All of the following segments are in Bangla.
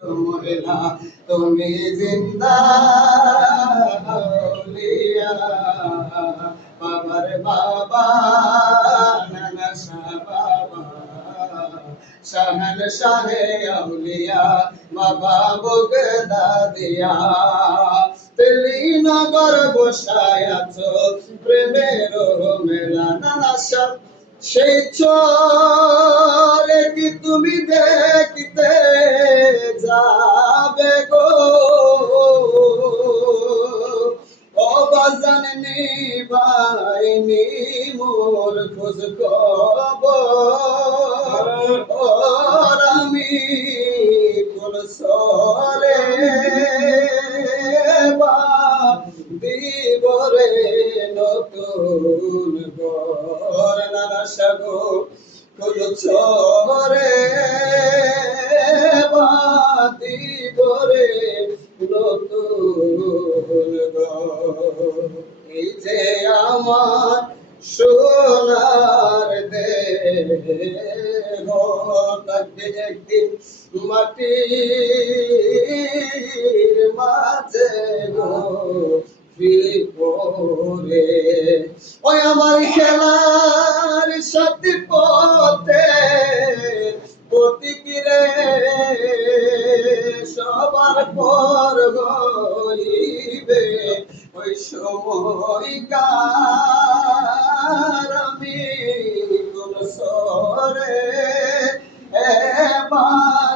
মহিলা তুমি জিন্দা আউলিয়া বাবার বাবা নানা শাহ বাবা শাহন শাহে আউলিয়া বাবা বগদাদিয়া দিল্লি নগর বসায় আছো প্রেমের মেলা নানা শাহ সেই চরে কি তুমি দেখিতে যাবে গো অবাজান নিবাইনি মোর খোঁজ খবর আমি কোন সরে দিবরে নতুন ঘর নানা সাগো কোন চরে দিবরে নতুন ঘর এই যে আমার সোনার দেহ থাকবে একদিন মাটির মাঝে গো বিপরে ওই আমার খেলার সাথী পথে প্রতিকিরে সবার পর হইবে ওই সময়কার আমি কোন সরে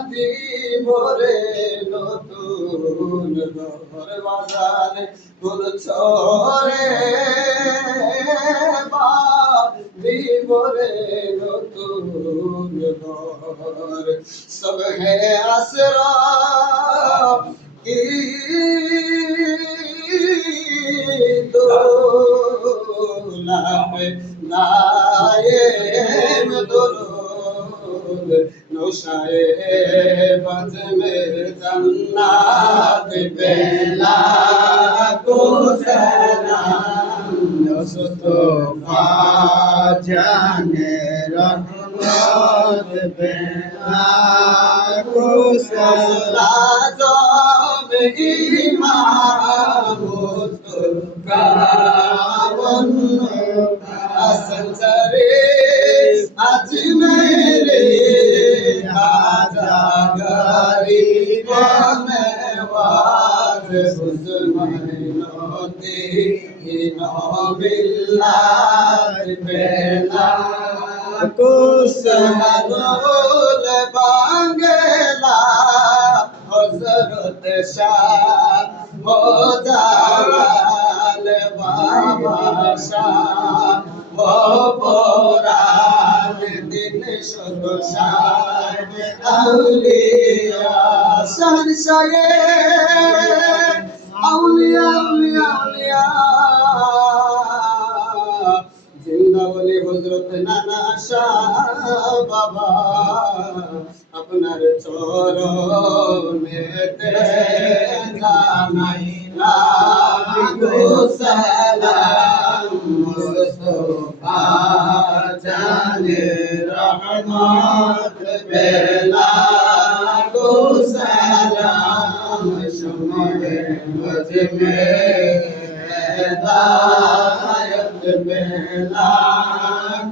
বাঁধিবরে নতুন ঘর বাজার কোন ছরে বাঁধিবরে নতুন ঘর সব হে আসরা কি দোলা নায়েম দরুদ নশায়ে বাজ মে জান্নাত বেলা কো সালাম মুস্তফা জানে রহমত বেলা কো সালাম ইমাম মুস্তফা আসঞ্চরে আজ মেরে আজাগারি বনবাজ হুজমাইনতি বিল্লাহ বেলা কুসমানুল বাঙ্গলা হযরত শাহ মোজালাল বাবা শাহ পরাণ দিন সরসাদ আউলিয়া সরসায়ে আউলিয়া আউলিয়া আউলিয়া জিন্দা বলি হযরত নানা শাহ বাবা আপনার চরণেতে জানাই লাখো সালাম মুস্তফা জানে রহমত বেলা কো সালাম শুনে মজমে হেদায়ত বেলা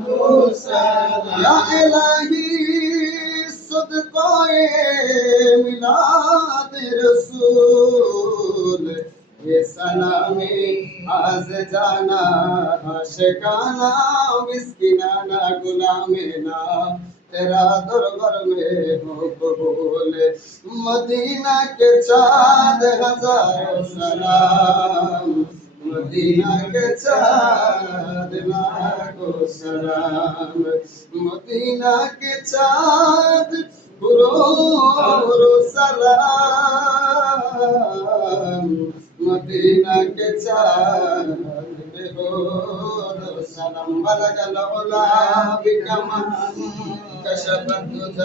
কো সালাম ইয়া ইলাহি সদকায়ে মিলাদ রসূল ये सलामी आज जाना आशिकाना मिस्किनाना गुलामीना तेरा दरबार में हो कबूल मदीना के चाँद हजारों सलाम मदीना के चाँद लाखों सलाम मदीना के चाँद करोड़ों सलाम मदीना के चाँद पे हो सलाम बलगल उला बिकमन कशफत